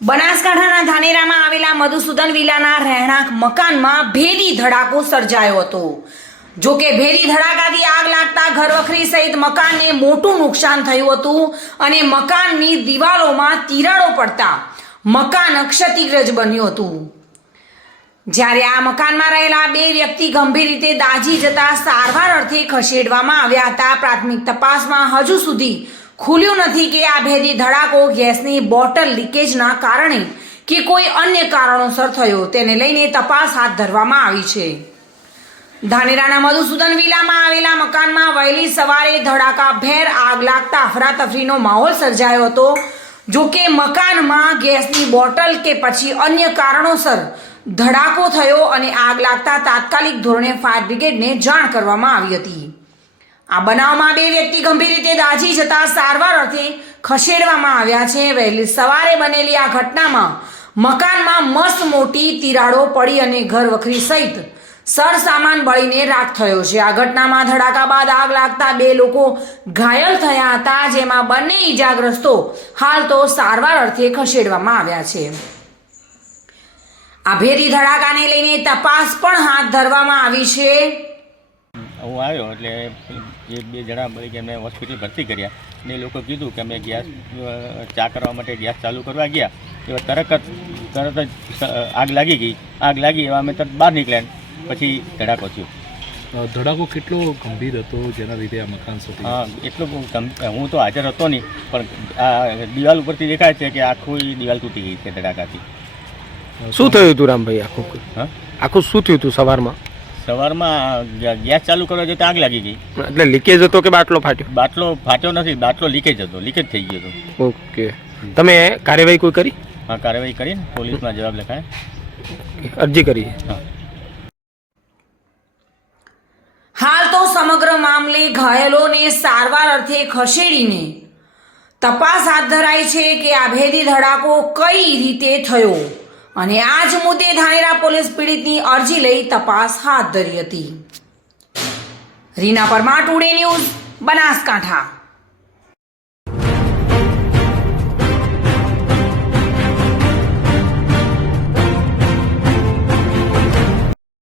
બનાસકાંઠાના ધાનેરામાં આવેલા મધુસૂદન વિલાના રહેણાંક મકાનમાં ભેદી ધડાકો સર્જાયો હતો. જો કે ભેદી ધડાકાથી આગ લાગતા ઘરવખરી સહિત મકાનને મોટું નુકસાન થયું હતું અને મકાનની દિવાલોમાં તિરાડો પડતા મકાન ક્ષતિગ્રસ્ત બન્યું હતું. જ્યારે આ મકાનમાં રહેલા બે વ્યક્તિ ગંભીર રીતે દાઝી જતા સારવાર અર્થે ખસેડવામાં આવ્યા હતા, પ્રાથમિક તપાસમાં હજુ સુધી ખુલ્યું નથી કે આ ભેદી ધડાકો ગેસની બોટલ લીકેજના કારણે કે કોઈ અન્ય કારણોસર થયો. તેને લઈને તપાસ હાથ ધરવામાં આવી છે. ધાનેરાના મધુસૂદન વિલામાં આવેલા મકાનમાં વહેલી સવારે ધડાકા ભેર આગ લાગતા અફરાતફરીનો માહોલ સર્જાયો હતો. જો કે મકાનમાં ગેસની બોટલ કે પછી અન્ય કારણોસર ધડાકો થયો અને આગ લાગતા તાત્કાલિક ધોરણે ફાયર બ્રિગેડને જાણ કરવામાં આવી હતી. આ બનાવમાં બે વ્યક્તિ ગંભીર રીતે દાઝી જતા સારવાર અર્થે ખસેડવામાં આવ્યા છે. વહેલી સવારે બનેલી આ ઘટનામાં મકાનમાં મસ્ત મોટી તિરાડો પડી અને ઘર વખરી સહિત સર સામાન બળીને રાખ થયો છે. આ ઘટનામાં ધડાકા બાદ આગ લાગતા બે લોકો ઘાયલ થયા હતા, જેમાં બંને ઈજાગ્રસ્તો હાલ તો સારવાર અર્થે ખસેડવામાં આવ્યા છે. આ ભેદી ધડાકાને લઈને તપાસ પણ હાથ ધરવામાં આવી છે. હું આવ્યો એટલે જે બે જણા મળી ગયા એમને હોસ્પિટલ ભરતી કર્યા. ને એ લોકો કીધું કે અમે ગેસ ચા કરવા માટે ગેસ ચાલુ કરવા ગયા. એવા તરત જ તરત જ આગ લાગી ગઈ. આગ લાગી એવા અમે તરત બહાર નીકળ્યા પછી ધડાકો થયો. ધડાકો કેટલો ગંભીર હતો જેના લીધે આ મકાન સુધી? હા એટલો બહુ હું તો હાજર હતો નહીં પણ આ દિવાલ ઉપરથી દેખાય છે કે આખું દિવાલ તૂટી ગઈ છે ધડાકાથી. શું થયું હતું રામભાઈ આખું? હા? આખું શું થયું હતું સવારમાં? સવારમાં ગેસ ચાલુ કરવા જતા આગ લાગી ગઈ. એટલે લીકેજ હતો કે બાટલો ફાટ્યો? બાટલો ફાટ્યો નથી બાટલો લીકેજ હતો લીકેજ થઈ ગયો હતો. ઓકે. તમે કાર્યવાહી કોઈ કરી? હા કાર્યવાહી કરીને પોલીસમાં જવાબ લખાય. અરજી કરી. હાલ તો સમગ્ર મામલે ઘાયલોને સારવાર અર્થે ખસેડીને તપાસ હાથ ધરાઈ છે કે આ ભેદી ધડાકો કઈ રીતે થયો? અને આ જ મુદ્દે ધાનેરા પોલીસ પીડિતની અરજી લઈ તપાસ હાથ ધરી હતી. Reena Parmar, today news, Banaskantha.